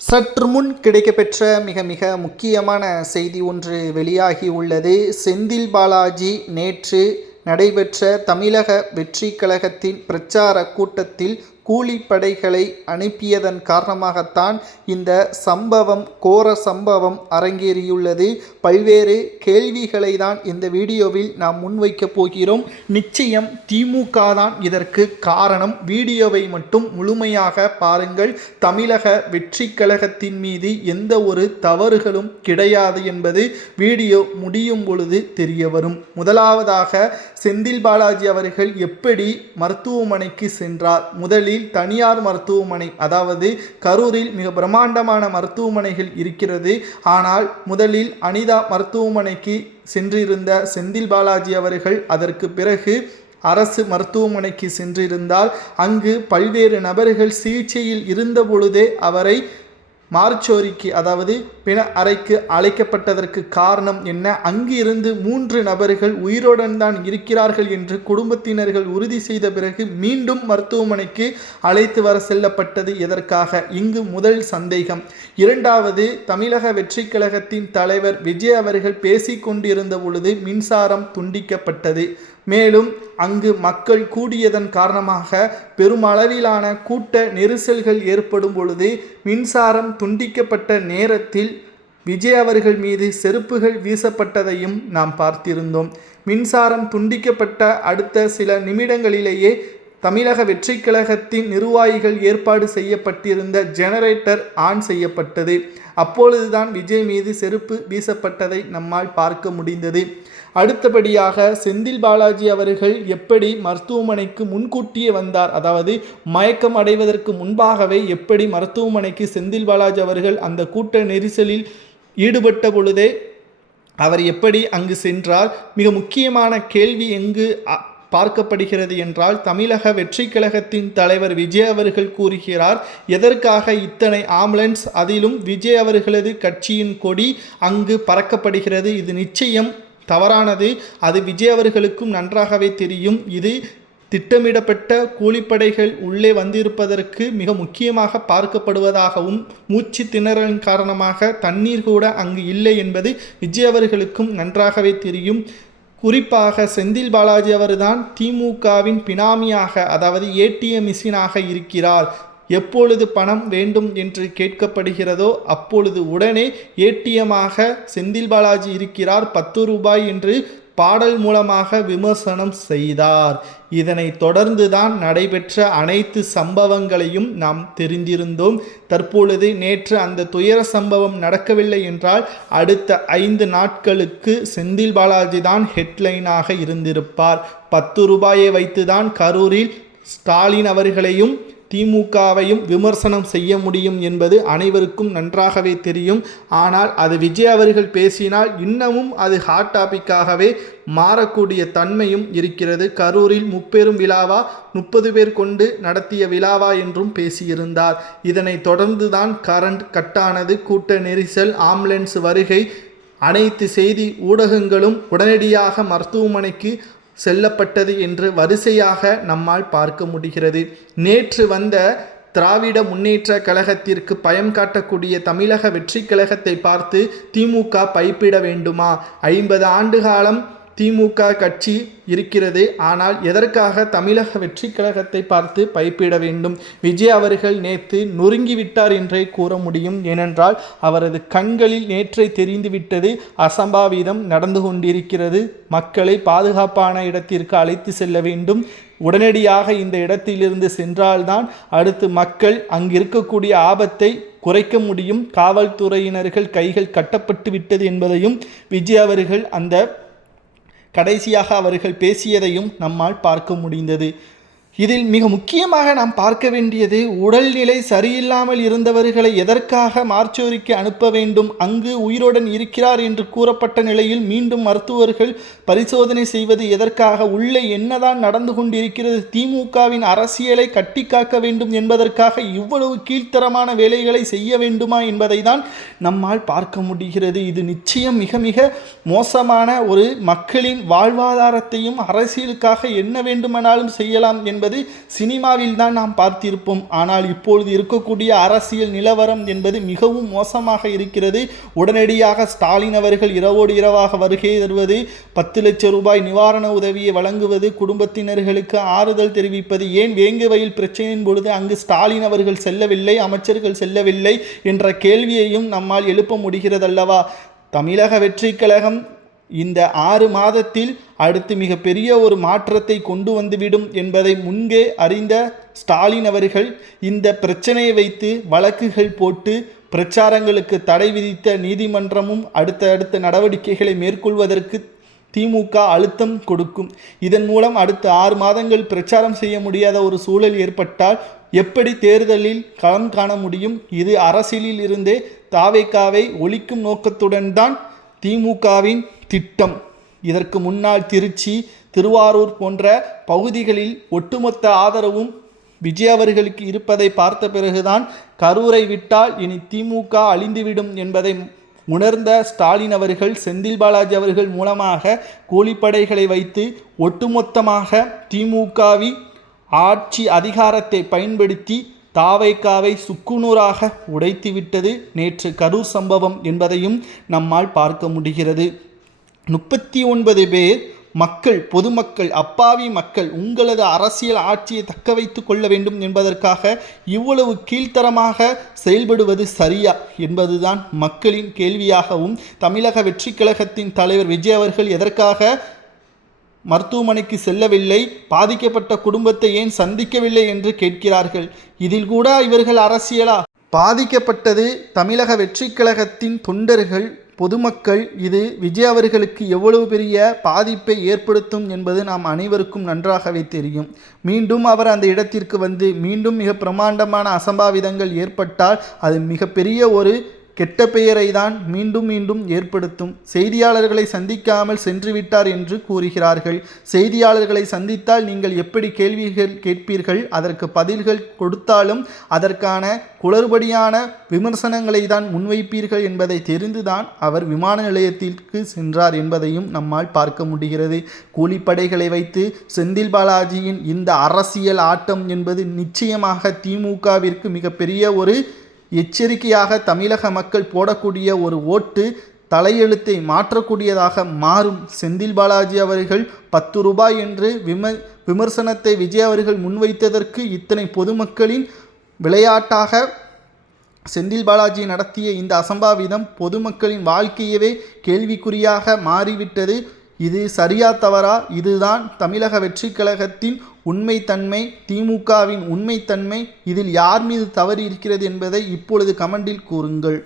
சற்று முன் கிடைக்கப்பெற்ற மிக மிக முக்கியமான செய்தி ஒன்று வெளியாகி உள்ளது. செந்தில் பாலாஜி நேற்று நடைபெற்ற தமிழக வெற்றி கழகத்தின் பிரச்சார கூட்டத்தில் கூலிப்படைகளை அனுப்பியதன் காரணமாகத்தான் இந்த சம்பவம், கோர சம்பவம் அரங்கேறியுள்ளது. பல்வேறு கேள்விகளை தான் இந்த வீடியோவில் நாம் முன்வைக்கப் போகிறோம். நிச்சயம் திமுக தான் இதற்கு காரணம். வீடியோவை மட்டும் முழுமையாக பாருங்கள். தமிழக வெற்றி கழகத்தின் மீது எந்த ஒரு தவறுகளும் கிடையாது என்பது வீடியோ முடியும் பொழுது தெரிய வரும். முதலாவதாக, செந்தில் பாலாஜி அவர்கள் எப்படி மருத்துவமனைக்கு சென்றார்? முதலில் தனியார் மருத்துவமனை, அதாவது கரூரில் மிக பிரம்மாண்டமான மருத்துவமனைகள் இருக்கிறது. ஆனால் முதலில் அனிதா மருத்துவமனைக்கு சென்றிருந்த செந்தில் பாலாஜி அவர்கள் அதற்கு பிறகு அரசு மருத்துவமனைக்கு சென்றிருந்தால் அங்கு பல்வேறு நபர்கள் சிகிச்சையில் இருந்த பொழுதே அவரை மார்ச்சோரிக்கு, அதாவது பிண அறைக்கு அழைக்கப்பட்டதற்கு காரணம் என்ன? அங்கு இருந்து 3 நபர்கள் உயிருடன் தான் இருக்கிறார்கள் என்று குடும்பத்தினர்கள் உறுதி செய்த பிறகு மீண்டும் மருத்துவமனைக்கு அழைத்து வர செல்லப்பட்டது எதற்காக? இங்கு முதல் சந்தேகம். இரண்டாவது, தமிழக வெற்றி கழகத்தின் தலைவர் விஜய் அவர்கள் பேசிக்கொண்டிருந்த பொழுது மின்சாரம் துண்டிக்கப்பட்டது. மேலும் அங்கு மக்கள் கூடியதன் காரணமாக பெருமளவிலான கூட்ட நெரிசல்கள் ஏற்படும் பொழுது மின்சாரம் துண்டிக்கப்பட்ட நேரத்தில் விஜய் அவர்கள் மீது செருப்புகள் வீசப்பட்டதையும் நாம் பார்த்திருந்தோம். மின்சாரம் துண்டிக்கப்பட்ட அடுத்த சில நிமிடங்களிலேயே தமிழக வெற்றி கழகத்தின் நிர்வாகிகள் ஏற்பாடு செய்யப்பட்டிருந்த ஜெனரேட்டர் ஆன் செய்யப்பட்டது. அப்பொழுதுதான் விஜய் மீது செருப்பு வீசப்பட்டதை நம்மால் பார்க்க முடிந்தது. அடுத்தபடியாக, செந்தில் பாலாஜி அவர்கள் எப்படி மருத்துவமனைக்கு முன்கூட்டியே வந்தார்? அதாவது மயக்கம் அடைவதற்கு முன்பாகவே எப்படி மருத்துவமனைக்கு செந்தில் பாலாஜி அவர்கள் அந்த கூட்ட நெரிசலில் ஈடுபட்ட பொழுதே அவர் எப்படி அங்கு சென்றார்? மிக முக்கியமான கேள்வி எங்கு பார்க்கப்படுகிறது என்றால், தமிழக வெற்றி கழகத்தின் தலைவர் விஜய் அவர்கள் கூறுகிறார், எதற்காக இத்தனை ஆம்புலன்ஸ், அதிலும் விஜய் அவர்களது கட்சியின் கொடி அங்கு பறக்கப்படுகிறது? இது நிச்சயம் தவறானது. அது விஜய் அவர்களுக்கும் நன்றாகவே தெரியும். இது திட்டமிடப்பட்ட கூலிப்படைகள் உள்ளே வந்திருப்பதற்கு மிக முக்கியமாக பார்க்கப்படுவதாகவும், மூச்சு திணறலின் காரணமாக தண்ணீர் கூட அங்கு இல்லை என்பது விஜய் அவர்களுக்கும் நன்றாகவே தெரியும். குறிப்பாக செந்தில் பாலாஜி அவர்தான் திமுகவின் பினாமியாக, அதாவது ஏடிஎம் மிஷினாக இருக்கிறார். எப்பொழுது பணம் வேண்டும் என்று கேட்கப்படுகிறதோ அப்பொழுது உடனே ஏடிஎம்மாக செந்தில் பாலாஜி இருக்கிறார், 10 ரூபாய் என்று பாடல் மூலமாக விமர்சனம் செய்தார். இதனைத் தொடர்ந்துதான் நடைபெற்ற அனைத்து சம்பவங்களையும் நாம் தெரிந்திருந்தோம். தற்பொழுது நேற்று அந்த துயர சம்பவம் நடக்கவில்லை என்றால் அடுத்த 5 நாட்களுக்கு செந்தில் பாலாஜி தான் ஹெட்லைனாக இருந்திருப்பார். 10 ரூபாயை வைத்துதான் கரூரில் ஸ்டாலின் அவர்களையும் திமுகவையும் விமர்சனம் செய்ய முடியும் என்பது அனைவருக்கும் நன்றாகவே தெரியும். ஆனால் அது விஜய் அவர்கள் பேசினால் இன்னமும் அது ஹாட் டாபிக்காகவே மாறக்கூடிய தன்மையும் இருக்கிறது. கரூரில் முப்பெரும் விழாவா, 30 பேர் கொண்டு நடத்திய விழாவா என்றும் பேசியிருந்தார். இதனை தொடர்ந்துதான் கரண்ட் கட்டானது, கூட்ட நெரிசல், ஆம்புலன்ஸ் வருகை, அனைத்து செய்தி ஊடகங்களும் உடனடியாக மருத்துவமனைக்கு செல்லப்பட்டது என்று வரிசையாக நம்மால் பார்க்க முடிகிறது. நேற்று வந்த திராவிட முன்னேற்ற கழகத்திற்கு பயம் காட்டக்கூடிய தமிழக வெற்றி கழகத்தை பார்த்து திமுக பைப்பிட வேண்டுமா? 50 ஆண்டு காலம் திமுக கட்சி இருக்கிறது. ஆனால் எதற்காக தமிழக வெற்றி கழகத்தை பார்த்து பைப்பிட வேண்டும்? விஜய் அவர்கள் நேற்று நொறுங்கிவிட்டார் என்றே கூற முடியும். ஏனென்றால் அவரது கண்களில் நேற்றை தெரிந்துவிட்டது. அசம்பாவிதம் நடந்து கொண்டிருக்கிறது. மக்களை பாதுகாப்பான இடத்திற்கு அழைத்து செல்ல வேண்டும். உடனடியாக இந்த இடத்திலிருந்து சென்றால்தான் அடுத்து மக்கள் அங்கு இருக்கக்கூடிய ஆபத்தை குறைக்க முடியும். காவல்துறையினர்கள் கைகள் கட்டப்பட்டு விட்டது என்பதையும் விஜய் அவர்கள் அந்த கடைசியாக அவர்கள் பேசியதையும் நம்மால் பார்க்க முடிந்தது. இதில் மிக முக்கியமாக நாம் பார்க்க வேண்டியது, உடல்நிலை சரியில்லாமல் இருந்தவர்களை எதற்காக மார்ச்சோரிக்கு அனுப்ப வேண்டும்? அங்கு உயிருடன் இருக்கிறார் என்று கூறப்பட்ட நிலையில் மீண்டும் மருத்துவர்கள் பரிசோதனை செய்வது எதற்காக? உள்ளே என்னதான் நடந்து கொண்டிருக்கிறது? திமுகவின் அரசியலை கட்டி காக்க வேண்டும் என்பதற்காக இவ்வளவு கீழ்த்தரமான வேலைகளை செய்ய வேண்டுமா என்பதை தான் நம்மால் பார்க்க முடிகிறது. இது நிச்சயம் மிக மிக மோசமான ஒரு மக்களின் வாழ்வாதாரத்தையும் அரசியலுக்காக என்ன வேண்டுமானாலும் செய்யலாம் என்பது என்பது சினிமாவில் தான் நாம் பார்த்திருப்போம். ஆனால் இப்பொழுது இருக்கக்கூடிய அரசியல் நிலவரம் என்பது மிகவும் மோசமாக இருக்கிறது. உடனடியாக ஸ்டாலின் அவர்கள் இரவோடு இரவாக வருகை தருவது, 10 லட்சம் ரூபாய் நிவாரண உதவியை வழங்குவது, குடும்பத்தினர்களுக்கு ஆறுதல் தெரிவிப்பது, ஏன் வேங்குவயல் பிரச்சனையின் பொழுது அங்கு ஸ்டாலின் அவர்கள் செல்லவில்லை, அமைச்சர்கள் செல்லவில்லை என்ற கேள்வியையும் நம்மால் எழுப்ப முடிகிறதல்லவா? தமிழக வெற்றிக் கழகம் இந்த 6 மாதத்தில் அடுத்து மிகப்பெரிய ஒரு மாற்றத்தை கொண்டு வந்துவிடும் என்பதை முன்பே அறிந்த ஸ்டாலின் அவர்கள் இந்த பிரச்சனையை வைத்து வழக்குகள் போட்டு பிரச்சாரங்களுக்கு தடை விதித்த நீதிமன்றமும் அடுத்த நடவடிக்கைகளை மேற்கொள்வதற்கு திமுக அழுத்தம் கொடுக்கும். இதன் மூலம் அடுத்த 6 மாதங்கள் பிரச்சாரம் செய்ய முடியாத ஒரு சூழல் ஏற்பட்டால் எப்படி தேர்தலில் களம் காண முடியும்? இது அரசியலில் இருந்தே தாவேக்காவை ஒழிக்கும் நோக்கத்துடன் தான் திமுகவின் திட்டம். இதற்கு முன்னால் திருச்சி, திருவாரூர் போன்ற பகுதிகளில் ஒட்டுமொத்த ஆதரவும் விஜய் அவர்களுக்கு இருப்பதை பார்த்த பிறகுதான் கரூரை விட்டால் இனி திமுக அழிந்துவிடும் என்பதை உணர்ந்த ஸ்டாலின் அவர்கள் செந்தில் பாலாஜி அவர்கள் மூலமாக கூலிப்படைகளை வைத்து ஒட்டுமொத்தமாக திமுகவின் ஆட்சி அதிகாரத்தை பயன்படுத்தி தாவைக்காவை சுக்குநூறாக உடைத்துவிட்டது நேற்று கரூர் சம்பவம் என்பதையும் நம்மால் பார்க்க முடிகிறது. 39 பேர் மக்கள், பொதுமக்கள், அப்பாவி மக்கள் உங்களது அரசியல் ஆட்சியை தக்க வைத்து கொள்ள வேண்டும் என்பதற்காக இவ்வளவு கீழ்த்தரமாக செயல்படுவது சரியா என்பதுதான் மக்களின் கேள்வியாகவும், தமிழக வெற்றிக் கழகத்தின் தலைவர் விஜய் அவர்கள் எதற்காக மருத்துவமனைக்கு செல்லவில்லை, பாதிக்கப்பட்ட குடும்பத்தை ஏன் சந்திக்கவில்லை என்று கேட்கிறார்கள். இதில் கூட இவர்கள் அரசியலா? பாதிக்கப்பட்டது தமிழக வெற்றிக் கழகத்தின் தொண்டர்கள், பொதுமக்கள். இது விஜய் அவர்களுக்கு எவ்வளவு பெரிய பாதிப்பை ஏற்படுத்தும் என்பது நாம் அனைவருக்கும் நன்றாகவே தெரியும். மீண்டும் அவர் அந்த இடத்திற்கு வந்து மீண்டும் மிக பிரமாண்டமான அசம்பாவிதங்கள் ஏற்பட்டால் அது மிகப்பெரிய ஒரு கெட்ட பெயரை தான் மீண்டும் ஏற்படுத்தும். செய்தியாளர்களை சந்திக்காமல் சென்று விட்டார் என்று கூறுகிறார்கள். செய்தியாளர்களை சந்தித்தால் நீங்கள் எப்படி கேள்விகள் கேட்பீர்கள்? அதற்கு பதில்கள் கொடுத்தாலும் அதற்கான குளறுபடியான விமர்சனங்களை தான் முன்வைப்பீர்கள் என்பதை தெரிந்துதான் அவர் விமான நிலையத்திற்கு சென்றார் என்பதையும் நம்மால் பார்க்க முடிகிறது. கூலிப்படைகளை வைத்து செந்தில் பாலாஜியின் இந்த அரசியல் ஆட்டம் என்பது நிச்சயமாக திமுகவிற்கு மிகப்பெரிய ஒரு எச்சரிக்கையாக தமிழக மக்கள் போடக்கூடிய ஒரு ஓட்டு தலையெழுத்தை மாற்றக்கூடியதாக மாறும். செந்தில் பாலாஜி அவர்கள் 10 ரூபாய் என்று விமர்சனத்தை விஜய் அவர்கள் முன்வைத்ததற்கு இத்தனை பொதுமக்களின் விளையாட்டாக செந்தில் பாலாஜி நடத்திய இந்த அசம்பாவிதம் பொதுமக்களின் வாழ்க்கையவே கேள்விக்குறியாக மாறிவிட்டது. இது சரியா தவறா? இதுதான் தமிழக வெற்றிக் கழகத்தின் உண்மைத்தன்மை, திமுகவின் உண்மைத்தன்மை. இதில் யார் மீது தவறு இருக்கிறது என்பதை இப்பொழுது கமெண்டில் கூறுங்கள்.